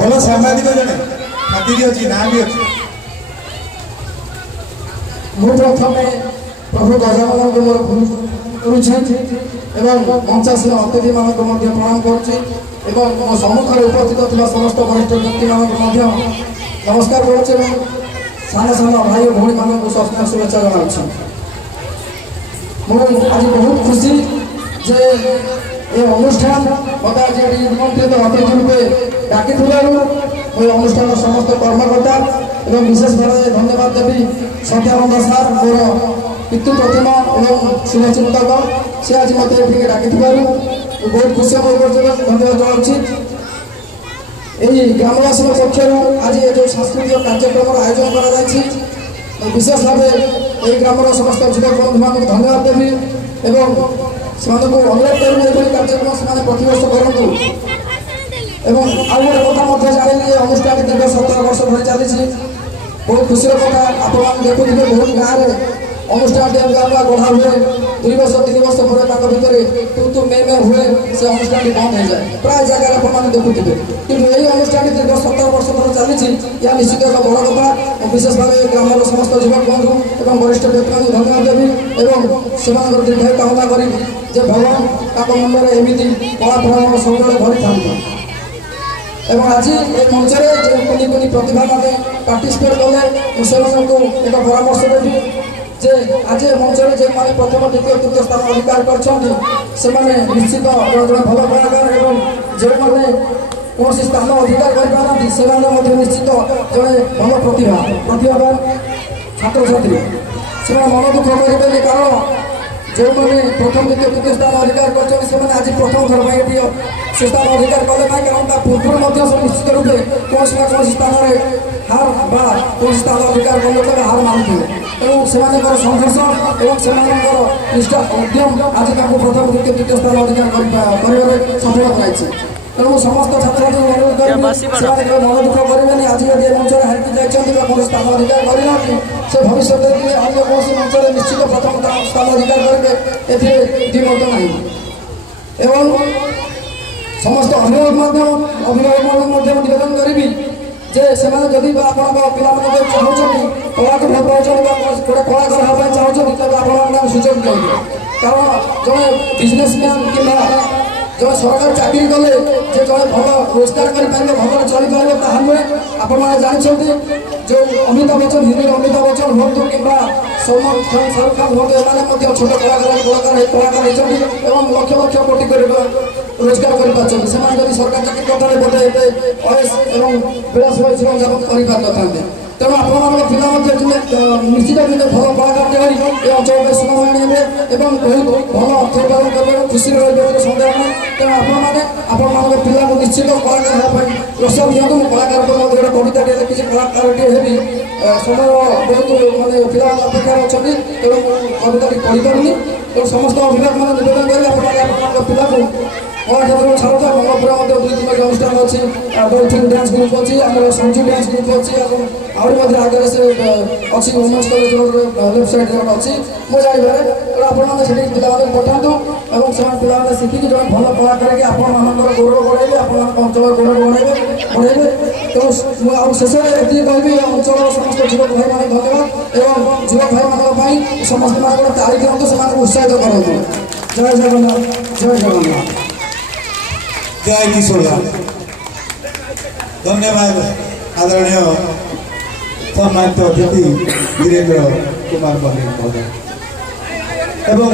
ଭଲ ସାମ୍ବାଦିକ ଜଣେ ଖାତିରି ଅଛି ନାଁ ବି ଅଛି। ମୁଁ ପ୍ରଥମେ ପ୍ରଭୁ ଗଜାନନଙ୍କୁ ମୋର କରୁଛି ଏବଂ ମଞ୍ଚାସୀନ ଅତିଥିମାନଙ୍କୁ ମଧ୍ୟ ପ୍ରଣାମ କରୁଛି ଏବଂ ମୋ ସମ୍ମୁଖରେ ଉପସ୍ଥିତ ଥିବା ସମସ୍ତ ବରିଷ୍ଠ ବ୍ୟକ୍ତିମାନଙ୍କୁ ମଧ୍ୟ ନମସ୍କାର କରୁଛି ଏବଂ ସାନ ସାନ ଭାଇ ଓ ଭଉଣୀମାନଙ୍କୁ ସ୍ୱାସ୍ଥ୍ୟ ଶୁଭେଚ୍ଛା ଜଣାଉଛି। ମୁଁ ଆଜି ବହୁତ ଖୁସି ଯେ ଏ ଅନୁଷ୍ଠାନ ମୋତେ ଆଜି ଏଠି ନିମନ୍ତ୍ରିତ ଅତିଥି ରୂପେ ଡାକିଥିବାରୁ ମୁଁ ଏ ଅନୁଷ୍ଠାନର ସମସ୍ତ କର୍ମକର୍ତ୍ତା ଏବଂ ବିଶେଷ ଭାବରେ ଧନ୍ୟବାଦ ଦେବି ସତ୍ୟାନନ୍ଦ ସାର୍ ମୋର ପିତୃ ପ୍ରତିମା ଏବଂ ଶୁଭଚିନ୍ତକ ସେ ଆଜି ମୋତେ ଏଠିକି ଡାକିଥିବାରୁ ବହୁତ ଖୁସି ଅନୁଭବ କରୁଛି ଏବଂ ଧନ୍ୟବାଦ ଜଣାଉଛି। ଏହି ଗ୍ରାମବାସୀଙ୍କ ପକ୍ଷରୁ ଆଜି ଏ ଯେଉଁ ସାଂସ୍କୃତିକ କାର୍ଯ୍ୟକ୍ରମର ଆୟୋଜନ କରାଯାଇଛି ବିଶେଷ ଭାବେ ଏହି ଗ୍ରାମର ସମସ୍ତ ଯୁବକ ବନ୍ଧୁମାନଙ୍କୁ ଧନ୍ୟବାଦ ଦେବି ଏବଂ ସେମାନଙ୍କୁ ଅନୁରୋଧ କରିବି ଏଭଳି କାର୍ଯ୍ୟକ୍ରମ ସେମାନେ ପ୍ରତିବର୍ଷ କରନ୍ତୁ। ଏବଂ ଆଉ ଗୋଟେ କଥା ମଧ୍ୟ ଜାଣିଲି ଏ ଅନୁଷ୍ଠାନ ଦୀର୍ଘ 17 ବର୍ଷ ଧରି ଚାଲିଛି। ବହୁତ ଖୁସିର କଥା ଆପଣମାନେ ଦେଖୁଥିବେ ବହୁତ ଗାଁରେ ଅନୁଷ୍ଠାନଟି ଗଢ଼ା ହୁଏ 2 ବର୍ଷ 3 ବର୍ଷ ପରେ ତାଙ୍କ ଭିତରେ ତୁ ମେ ହୁଏ ସେ ଅନୁଷ୍ଠାନଟି ବନ୍ଦ ହେଇଯାଏ ପ୍ରାୟ ଜାଗାରେ ଆପଣମାନେ ଦେଖୁଥିବେ। କିନ୍ତୁ ଏହି ଅନୁଷ୍ଠାନଟି ଦୀର୍ଘ 17 ବର୍ଷ ଧରି ଚାଲିଛି ଏହା ନିଶ୍ଚିତ ଏକ ବଡ଼ କଥା। ବିଶେଷ ଭାବେ ଗ୍ରାମର ସମସ୍ତ ଯୁବକ ବନ୍ଧୁ ଏବଂ ବରିଷ୍ଠ ବ୍ୟକ୍ତିମାନଙ୍କୁ ଧନ୍ୟବାଦ ଦେବି ଏବଂ ସେମାନଙ୍କର ଦୀର୍ଘାୟୁ କାମନା କରିବି ଯେ ଭଗବାନ ତାଙ୍କ ମନରେ ଏମିତି କଳାଫଳ ସବୁବେଳେ ଭରିଥାନ୍ତି। ଏବଂ ଆଜି ଏ ମଞ୍ଚରେ ଯେଉଁ କୁନି କୁନି ପ୍ରତିଭାମାନେ ପାର୍ଟିସିପେଟ୍ କଲେ ମୁଁ ସେମାନଙ୍କୁ ଏକ ପରାମର୍ଶ ଦେବି ଯେ ଆଜି ଏ ମଞ୍ଚରେ ଯେଉଁମାନେ ପ୍ରଥମ ଦ୍ୱିତୀୟ ତୃତୀୟ ସ୍ଥାନ ଅଧିକାର କରିଛନ୍ତି ସେମାନେ ନିଶ୍ଚିତ ଜଣେ ଭଲ କଳାକାର ଏବଂ ଯେଉଁମାନେ କୌଣସି ସ୍ଥାନ ଅଧିକାର କରିପାରନ୍ତି ସେମାନେ ମଧ୍ୟ ନିଶ୍ଚିତ ଜଣେ ଭଲ ପ୍ରତିଭାବାନ ଛାତ୍ରଛାତ୍ରୀ। ସେମାନେ ମନ ଦୁଃଖ କରିବେନି କାରଣ ଯେଉଁମାନେ ପ୍ରଥମ ଦ୍ୱିତୀୟ ତୃତୀୟ ସ୍ଥାନ ଅଧିକାର କରିଛନ୍ତି ସେମାନେ ଆଜି ପ୍ରଥମ ଥର ପାଇଁ ଏଠି ସେ ସ୍ଥାନ ଅଧିକାର କଲେ ନାହିଁ କାରଣ ତା ପୂର୍ବରୁ ମଧ୍ୟ ସେ ନିଶ୍ଚିତ ରୂପେ କୌଣସି ନା କୌଣସି ସ୍ଥାନରେ ହାର ବା କୌଣସି ସ୍ଥାନ ଅଧିକାର କରିନଥିଲେ ହାର ମାନୁଥିଲେ। ତେଣୁ ସେମାନଙ୍କର ସଂଘର୍ଷ ଏବଂ ସେମାନଙ୍କର ନିଷ୍ଠା ଉଦ୍ୟମ ଆଜି ତାଙ୍କୁ ପ୍ରଥମ ଦ୍ୱିତୀୟ ତୃତୀୟ ସ୍ଥାନ ଅଧିକାର କରିବାରେ ସଫଳ କରାଇଛି। ତେଣୁ ସମସ୍ତ ଛାତ୍ରଛାତ୍ରୀଙ୍କୁ ଅନୁରୋଧ କରିବି ସେମାନେ କେବେ ମନ ଦୁଃଖ କରିବେନି। ଆଜି ଯଦି ଏ ମଞ୍ଚରେ ହାରିକି ଯାଇଛନ୍ତି ବା କୌଣସି ସ୍ଥାନ ଅଧିକାର କରିନାହାନ୍ତି ସେ ଭବିଷ୍ୟତରେ ଟିକେ ଅନ୍ୟ କୌଣସି ମଞ୍ଚରେ ନିଶ୍ଚିତ ପ୍ରଥମ ସ୍ଥାନ ଅଧିକାର କରିବେ ଏଥିରେ ଦ୍ୱିମତ ନାହିଁ। ଏବଂ ସମସ୍ତ ଅଭିଭାବକମାନଙ୍କୁ ମଧ୍ୟ ନିବେଦନ କରିବି ଯେ ସେମାନେ ଯଦି ବା ଆପଣଙ୍କ ପିଲାମାନେ ଯଦି ଚାହୁଁଛନ୍ତି କଳାକୁ ଭଲ ପାଉଛନ୍ତି ବା ଗୋଟେ କଳାକାର ହେବା ପାଇଁ ଚାହୁଁଛନ୍ତି ତେବେ ଆପଣମାନେ ତାଙ୍କୁ ସୁଯୋଗ ଦିଅନ୍ତୁ। କାରଣ ଜଣେ ବିଜନେସମ୍ୟାନ୍ କିମ୍ବା ଜଣେ ସରକାରୀ ଚାକିରି କଲେ ଯେ ଜଣେ ଭଲ ରୋଜଗାର କରିପାରିବେ ଭଲରେ ଚଳିପାରିବେ ତାହା ନୁହେଁ। ଆପଣମାନେ ଜାଣିଛନ୍ତି ଯେଉଁ ଅମିତାଭ ବଚ୍ଚନ ହିନ୍ଦୀର ଅମିତାଭ ବଚ୍ଚନ ହୁଅନ୍ତୁ କିମ୍ବା ସଲମାନ ଖାନ ଶାହରୁଖ ଖାନ ହୁଅନ୍ତୁ ଏମାନେ ମଧ୍ୟ ଛୋଟ କଳାକାର ହେଇଛନ୍ତି ଏବଂ ଲକ୍ଷ ଲକ୍ଷ କୋଟି ରୋଜଗାର କରିପାରୁଛନ୍ତି। ସେମାନେ ଯଦି ସରକାରୀ ଚାକିରି କରିଥାନ୍ତେ ବୋଧେ ଏତେ ଅୟସ ଏବଂ ବିଳାସମୟ ଜୀବନଯାପନ କରିପାରିନଥାନ୍ତେ। ତେଣୁ ଆପଣମାନଙ୍କ ପିଲା ମଧ୍ୟ ନିଶ୍ଚିତ ଭାବେ ଭଲ କଳାକାରଟେ ହୋଇ ଏ ଅଞ୍ଚଳରେ ସୁନାମ ଆଣିବେ ଏବଂ ବହୁତ ଭଲ ଅର୍ଥ ଉତ୍ପାଦନ କରିବେ ଏବଂ ଖୁସିରେ ରହିବେ ବୋଲି ସନ୍ଦେହ ନାହିଁ। ତେଣୁ ଆପଣମାନଙ୍କ ପିଲାଙ୍କୁ ନିଶ୍ଚିତ କଳାକାର ହେବା ପାଇଁ ପ୍ରୋତ୍ସାହନ ଦିଅନ୍ତୁ। ମୁଁ କଳାକାରଙ୍କ ମଧ୍ୟ ଗୋଟେ କବିତାଟିଏ ଲେଖିଛି କଳାକାରଟିଏ ହେବି ସମୟ ବହୁତ ପିଲାମାନେ ଅପେକ୍ଷାରେ ଅଛନ୍ତି ତେଣୁ ମୁଁ କବିତାଟି ପଢ଼ିପାରୁନି। ତେଣୁ ସମସ୍ତ ଅଭିଭାବକମାନେ ନିବେଦନ କରି ଆପଣଙ୍କ ପିଲାକୁ କଳା କ୍ଷେତ୍ରରେ ଛାଡ଼ନ୍ତୁ। ମଙ୍ଗପୁରା ମଧ୍ୟ 2 ଦିନର ଅନୁଷ୍ଠାନ ଅଛି ଡଲଫିନ୍ ଡ୍ୟାନ୍ସ ଗ୍ରୁପ୍ ଅଛି ଆମର ସଞ୍ଜୁ ଡ୍ୟାନ୍ସ ଗ୍ରୁପ୍ ଅଛି ଏବଂ ଆହୁରି ମଧ୍ୟ ଆଗରେ ସେ ଅଛି ଓମେନ୍ସ କଲେଜ ଲେଫ୍ଟ ସାଇଡ଼୍ରେ ଗୋଟେ ଅଛି ମୁଁ ଜାଣିବାରେ। ତେଣୁ ଆପଣମାନେ ସେଠିକି ପିଲାମାନଙ୍କୁ ପଠାନ୍ତୁ ଏବଂ ସେମାନେ ପିଲାମାନେ ଶିଖିକି ଜଣେ ଭଲ କଳାକାର ହେଇକି ଆପଣମାନଙ୍କର ଗୌରବ ବଢ଼ାଇବେ ଆପଣମାନଙ୍କ ଅଞ୍ଚଳର ଗୌରବ ବଢ଼ାଇବେ। ତେଣୁ ମୁଁ ଆଉ ଶେଷରେ ଏତିକି କହିବି ଅଞ୍ଚଳର ସମସ୍ତ ଯୁବକ ଭାଇମାନଙ୍କୁ ଧନ୍ୟବାଦ ଏବଂ ଯୁବକ ଭାଇମାନଙ୍କ ପାଇଁ ସମସ୍ତମାନେ ଗୋଟେ ତାଳି ଦିଅନ୍ତୁ ସେମାନଙ୍କୁ ଉତ୍ସାହିତ କରନ୍ତୁ। ଜୟ ଜଗନ୍ନାଥ ଜୟ ଜଗନ୍ନାଥ जय किशोर धन्यवाद आदरणीय सम्मानित अतिथि वीरेन्द्र कुमार मल्लिक महोदय एवं